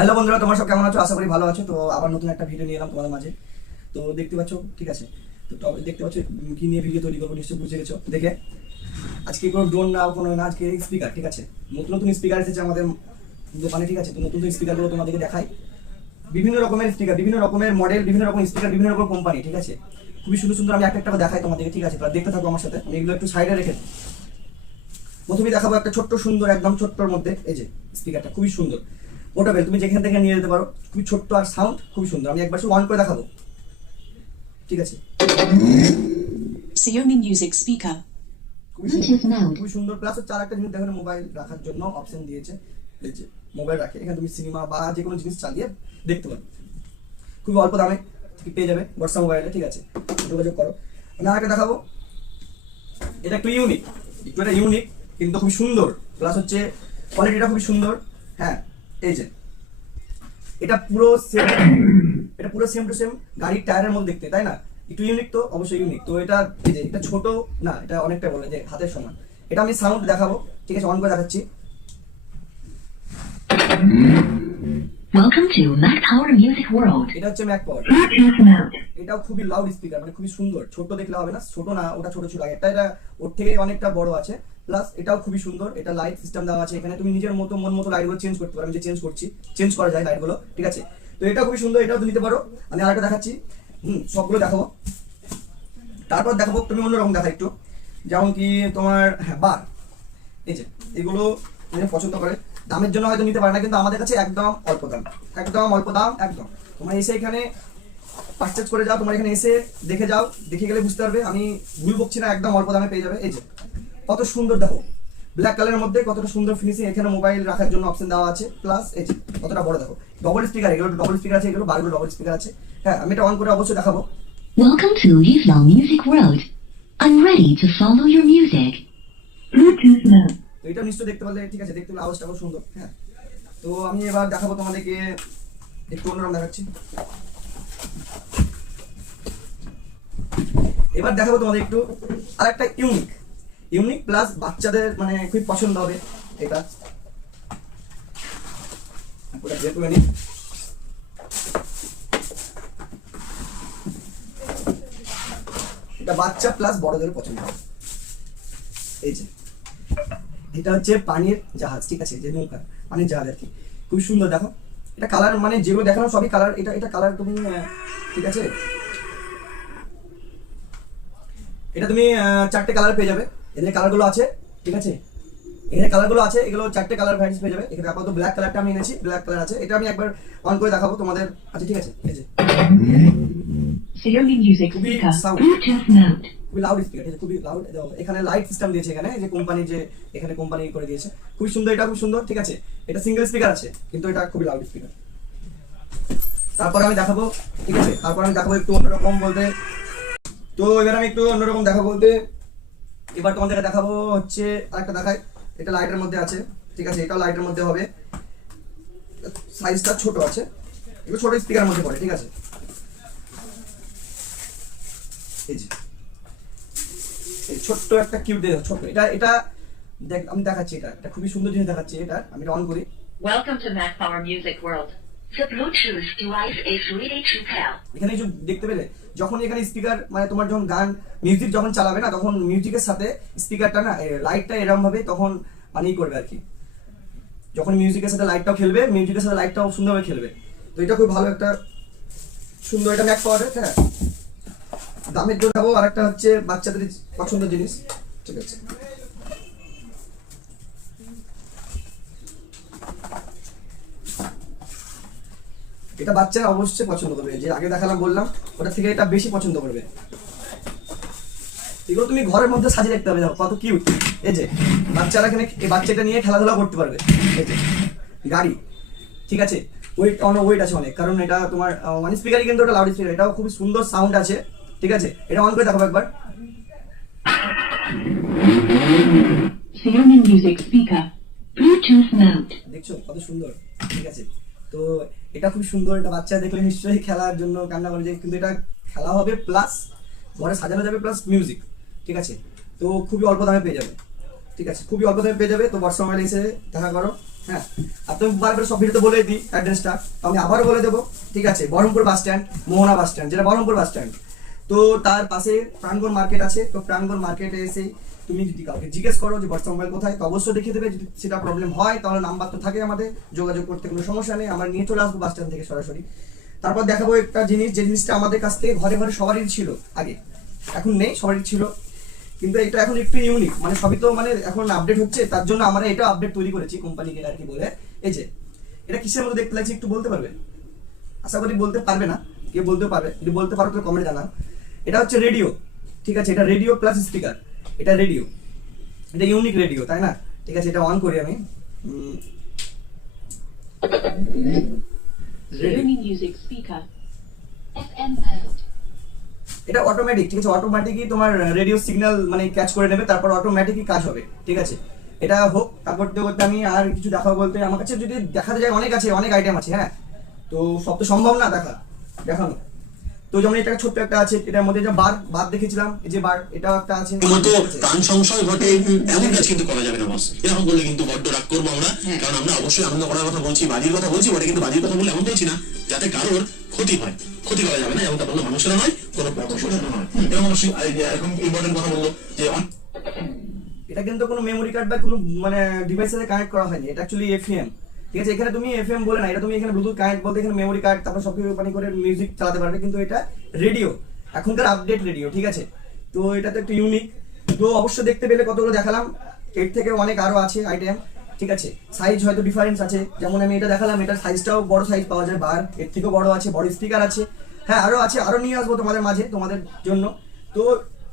Hello বন্ধুরা, তোমরা সব কেমন আছো? আশা করি ভালো আছো। তো আবার নতুন একটা ভিডিও নিয়ে এলাম তোমাদের মাঝে। তো দেখতে পাচ্ছ, ঠিক আছে? তো দেখতে পাচ্ছ কি নিয়ে ভিডিও তৈরি করবো, নিশ্চয়ই বুঝে গেছো দেখে। আজকে কোনো ড্রোন না, কোনো না, আজকে স্পিকার, ঠিক আছে? নতুন নতুন স্পিকার এসেছে আমাদের দোকানে, ঠিক আছে? তো নতুন নতুন স্পিকারগুলো তোমাদেরকে দেখাই। বিভিন্ন রকমের স্পিকার, বিভিন্ন রকমের মডেল, বিভিন্ন রকম স্পিকার, বিভিন্ন রকম কোম্পানি, ঠিক আছে? খুবই সুন্দর সুন্দর আমি একটা দেখাই তোমাদেরকে, ঠিক আছে? তো দেখতে থাকো আমার সাথে। আমি এগুলো একটু সাইডে রেখে প্রথমেই দেখাবো একটা ছোট্ট সুন্দর, একদম ছোট্টর মধ্যে এই যে স্পিকারটা, খুবই সুন্দর পোর্টেবল, তুমি যেখান থেকে নিয়ে যেতে পারো। খুবই ছোট্ট আর সাউন্ড খুবই সুন্দর। আমি একবার শুধু অন করে দেখাবো, ঠিক আছে? Xiaomi Music Speaker. খুবই সুন্দর। প্লাস হচ্ছে আর একটা জিনিস দেখো, মোবাইল রাখার জন্য অপশন দিয়েছে। এই যে মোবাইল রাখে, এখানে তুমি সিনেমা বা যে কোনো জিনিস চালিয়ে দেখতে পারো। খুবই অল্প দামে পেয়ে যাবে বর্ষা মোবাইলে, ঠিক আছে? যোগাযোগ করো। আমি আর একটা দেখাবো, এটা একটু ইউনিক, এটা ইউনিক কিন্তু খুব সুন্দর। প্লাস হচ্ছে কোয়ালিটিটা খুবই সুন্দর। হ্যাঁ, এই যে এটা পুরো সেম, এটা পুরো সেম টু সেম গাড়ির টায়ারের মধ্যে দেখতে, তাই না? একটু ইউনিক তো, অবশ্যই ইউনিক। তো এটা এই যে এটা ছোট না, এটা অনেকটা বলে যে হাতের সমান। এটা আমি সাউন্ড দেখাবো, ঠিক আছে? অন করে দেখাচ্ছি। Welcome to Mac Power Music World. এটা হচ্ছে ম্যাক পাওয়ার। Bluetooth mode. এটাও খুবই লাউড স্পিকার, মানে খুবই সুন্দর। ছোট দেখলে হবে না, ছোট না, ওটা ছোট ছিল একটা, এটা ওর থেকে অনেকটা বড় আছে। প্লাস এটাও খুবই সুন্দর। এটা লাইট সিস্টেম দেওয়া আছে এখানে, তুমি নিজের মতো মন মতো লাইটগুলো চেঞ্জ করতে পারো। আমি যে চেঞ্জ করছি, চেঞ্জ করা যায় লাইটগুলো, ঠিক আছে? তো এটা খুবই সুন্দর, এটাও নিতে পারো। আমি আরেকটা দেখাচ্ছি, সবগুলো দেখাবো। তারপর দেখাবো তুমি অন্যরকম দেখা একটু, যেমন কি তোমার বার, এই যে এগুলো মানে পছন্দ করে। দামের জন্য হয়তো নিতে পারে না, কিন্তু আমাদের কাছে একদম অল্প দাম, একদম অল্প দাম, একদম। তোমরা এসে এখানে পারচেজ করে যাও, তোমার এখানে এসে দেখে যাও, দেখে গেলে বুঝতে পারবে আমি ভুল বকছি না, একদম অল্প দামে পেয়ে যাবে। এই যে কত সুন্দর দেখো, ব্ল্যাক কালারের মধ্যে কতটা সুন্দর ফিনিশিং। এখানে মোবাইল রাখার জন্য অপশন দেওয়া আছে। প্লাস এই যে কতটা বড় দেখো, ডবল স্পিকার, এগুলো ডবল স্পিকার আছে, এগুলো বারগুলো ডবল স্পিকার আছে। হ্যাঁ, আমি এটা অন করে অবশ্যই দেখাবো। Welcome to Yizlang Music World. I'm ready to follow your music. Bluetooth mode. তো এটা নিশ্চয়ই দেখতে পারলে, ঠিক আছে? দেখতে পেলে আওয়াজটা খুব সুন্দর। হ্যাঁ, তো আমি এবার দেখাবো তোমাদেরকে, একটু অন্যরকম দেখাচ্ছি। এবার দেখাবো তোমাদের একটু আরেকটা ইউনিক, ইউনিক প্লাস বাচ্চাদের মানে খুব পছন্দ হবে এটা। পুরো বের করে নিই। এটা বাচ্চা প্লাস বড়দের পছন্দ হবে। এই যে এটা হচ্ছে পানির জাহাজ, ঠিক আছে? যে নৌকা, পানির জাহাজ আর কি। খুব সুন্দর দেখো, এটা কালার মানে যেগুলো দেখানো সবই কালার। এটা এটা কালার তুমি, ঠিক আছে? এটা তুমি চারটে কালার পেয়ে যাবে। এখানে কালারগুলো আছে, ঠিক আছে? এখানে কালারগুলো আছে, এগুলো চারটে কালার ভ্যারাইটিস পেয়ে যাবে। এখানে আপাতত ব্ল্যাক কালারটা আমি এনেছি, ব্ল্যাক কালার আছে। এটা আমি একবার অন করে দেখাবো তোমাদের। আচ্ছা, ঠিক আছে? এই যে Xiaomi Music খুবই Speaker. Sound, Bluetooth mode. খুবই লাউড স্পিকার, ঠিক আছে? খুবই লাউড। এখানে লাইট সিস্টেম দিয়েছে, এখানে যে কোম্পানি, যে এখানে কোম্পানি করে দিয়েছে। খুবই সুন্দর, এটা খুব সুন্দর, ঠিক আছে? এটা সিঙ্গেল স্পিকার আছে, কিন্তু এটা খুবই লাউড স্পিকার। তারপর আমি দেখাবো, ঠিক আছে? তারপর আমি দেখাবো একটু অন্যরকম বলতে। তো এবার আমি একটু অন্যরকম দেখাবো বলতে, এবার তোমাদেরকে দেখাবো হচ্ছে আরেকটা দেখাই। এটা লাইটের মধ্যে আছে, ঠিক আছে? এটাও লাইটের মধ্যে হবে, সাইজটা ছোট আছে, এগুলো ছোট স্পিকারের মধ্যে পড়ে, ঠিক আছে? এই যে এই ছোট্ট একটা কিউট দেখো, ছোট্ট। এটা এটা দেখ, আমি দেখাচ্ছি, এটা খুবই সুন্দর জিনিস দেখাচ্ছি। এটা আমি এটা অন করি। Welcome to Mac Power Music World. The Bluetooth device is ready to pair. এখানে যে দেখতে পেলে, যখন এখানে স্পিকার মানে তোমার যখন গান মিউজিক যখন চালাবে না, তখন মিউজিকের সাথে স্পিকারটা না, লাইটটা এরকম ভাবে তখন মানে করবে আর কি। যখন মিউজিকের সাথে লাইটটাও খেলবে, মিউজিকের সাথে লাইটটাও সুন্দরভাবে খেলবে। তো এটা খুব ভালো একটা সুন্দর, এটা ম্যাক পাওয়ারের। হ্যাঁ, দামের জন্য যাবো। আর একটা হচ্ছে বাচ্চাদের পছন্দের জিনিস, ঠিক আছে? এটা বাচ্চারা অবশ্যই পছন্দ করবে, যে আগে দেখালাম বললাম, ওটা থেকে এটা বেশি পছন্দ করবে। এগুলো তুমি ঘরের মধ্যে সাজিয়ে রাখতে হবে, দেখো কত কিউট। এই যে বাচ্চারা এখানে এই বাচ্চাটা নিয়ে খেলাধুলা করতে পারবে। এই যে গাড়ি, ঠিক আছে? ওয়েট ওয়েট আছে অনেক, কারণ এটা তোমার মানে স্পিকারই, কিন্তু ওটা লাউড স্পিকার। এটাও খুবই সুন্দর সাউন্ড আছে, ঠিক আছে? এটা অন করে দেখাবো একবার। Xiaomi Music Speaker. Bluetooth mode. দেখছো কত সুন্দর, ঠিক আছে? তো এটা খুব সুন্দর। এটা বাচ্চা দেখলে নিশ্চয়ই খেলার জন্য কান্না করে যে, কিন্তু এটা খেলা হবে প্লাস ঘরে সাজানো যাবে প্লাস মিউজিক, ঠিক আছে? তো খুবই অল্প দামে পেয়ে যাবে, ঠিক আছে? খুবই অল্প দামে পেয়ে যাবে। তো বর্ষা মোবাইলে এসে দেখা করো। হ্যাঁ, আর তুমি বারবার সব ভিডিওতে বলে দিই অ্যাড্রেসটা, আমি আবারও বলে দেবো, ঠিক আছে? বহরমপুর বাস স্ট্যান্ড, মোহনা বাস স্ট্যান্ড, যেটা বহরমপুর বাস স্ট্যান্ড, তো তার পাশে প্রাণগড় মার্কেট আছে। তো প্রাণগড় মার্কেটে এসেই তুমি যদি কাউকে জিজ্ঞেস করো যে বর্ষা মোবাইল কোথায়, তো অবশ্যই দেখিয়ে দেবে। যদি সেটা প্রবলেম হয় তাহলে নাম্বার তো থাকে আমাদের, যোগাযোগ করতে কোনো সমস্যা নেই, আমরা নিয়ে চলে আসবো বাস স্ট্যান্ড থেকে সরাসরি। তারপর দেখাবো একটা জিনিস, যে জিনিসটা আমাদের কাছ থেকে ঘরে ঘরে সবারই ছিল আগে, এখন নেই, সবারই ছিল, কিন্তু এটা এখন একটু ইউনিক, মানে সবই তো মানে এখন আপডেট হচ্ছে, তার জন্য আমরা এটা আপডেট তৈরি করেছি কোম্পানিকে আর কি বলে। এই যে এটা কিসের মধ্যে দেখতে লাগছে একটু বলতে পারবে? আশা করি বলতে পারবে না, কেউ বলতে পারবে, যদি বলতে পারো তো কমেন্টে জানাও। এটা হচ্ছে রেডিও, ঠিক আছে? এটা রেডিও প্লাস স্পিকার, এটা রেডিও, এটা ইউনিক রেডিও, তাই না? ঠিক আছে, এটা অন করি আমি। Radio, Music speaker. FM mode. এটা অটোমেটিক, ঠিক আছে? অটোমেটিকই তোমার রেডিও সিগন্যাল মানে ক্যাচ করে নেবে, তারপর অটোমেটিকই কাজ হবে, ঠিক আছে? এটা হোক, তারপর করতে করতে আমি আর কিছু দেখাবো বলতে, আমার কাছে যদি দেখাতে যায় অনেক আছে, অনেক আইটেম আছে, হ্যাঁ, তো সব তো সম্ভব না দেখানো। তো যেমন এটা ছোট্ট একটা আছে, এটার মধ্যে যে বার দেখেছিলাম, এই যে বার, এটাও একটা আছে। মতো প্রাণ সংশয় ঘটে এমন কাজ কিন্তু করা যাবে না বস। এরকম করলে কিন্তু বড্ড রাগ করবো আমরা, কারণ আমরা অবশ্যই আনন্দ করার কথা বলছি, বাজির কথা বলছি বটে, কিন্তু বাজির কথা বলে এমন বলছি না যাতে কারোর ক্ষতি হয়। ক্ষতি করা যাবে না, এমনটা বললে মানুষেরা নয়, কোনো প্রকৌশলের নয়। এবং অবশ্যই এরকম ইম্পর্টেন্ট কথা বললো যে এটা কিন্তু কোনো মেমোরি কার্ড বা কোনো মানে ডিভাইসের সাথে কানেক্ট করা হয়নি, এটা অ্যাকচুয়ালি এফএম, ঠিক আছে? এখানে তুমি এফএম বলে না, এটা তুমি এখানে ব্লুটুথ কানেক্ট বলতে এখানে মেমোরি কার্ড, তারপর সব কিছু মানে করে মিউজিক চালাতে পারবে, কিন্তু এটা রেডিও, এখনকার আপডেট রেডিও, ঠিক আছে? তো এটা তো একটু ইউনিক, তো অবশ্যই দেখতে পেলে কতগুলো দেখালাম, এর থেকে অনেক আরো আছে আইটেম, ঠিক আছে? সাইজ হয়তো ডিফারেন্স আছে, যেমন আমি এটা দেখালাম, এটার সাইজটাও বড় সাইজ পাওয়া যায়, বার এর থেকেও বড় আছে, বড় স্পিকার আছে, হ্যাঁ আরো আছে, আরো নিয়ে আসবো তোমাদের মাঝে, তোমাদের জন্য। তো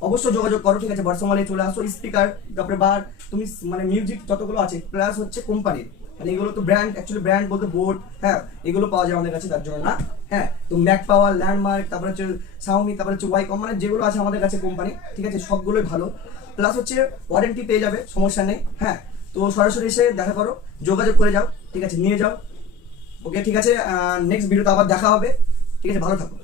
অবশ্যই যোগাযোগ করো, ঠিক আছে? বর্ষমালে চলে আসো, স্পিকার, তারপরে বার, তুমি মানে মিউজিক যতগুলো আছে, প্লাস হচ্ছে কোম্পানির, মানে এগুলো তো ব্র্যান্ড, অ্যাকচুয়ালি ব্র্যান্ড বলতে বোর্ড, হ্যাঁ, এগুলো পাওয়া যায় আমাদের কাছে, তার জন্য না, হ্যাঁ। তো ম্যাক পাওয়ার, ল্যান্ডমার্ক, তারপরে হচ্ছে সাউমি, তারপরে হচ্ছে ওয়াইকম, মানে যেগুলো আছে আমাদের কাছে কোম্পানি, ঠিক আছে? সবগুলোই ভালো, প্লাস হচ্ছে ওয়ারেন্টি পেয়ে যাবে, সমস্যা নেই, হ্যাঁ। তো সরাসরি এসে দেখা করো, যোগাযোগ করে যাও, ঠিক আছে? নিয়ে যাও, ওকে, ঠিক আছে? নেক্সট ভিডিওতে আবার দেখা হবে, ঠিক আছে? ভালো থাকো।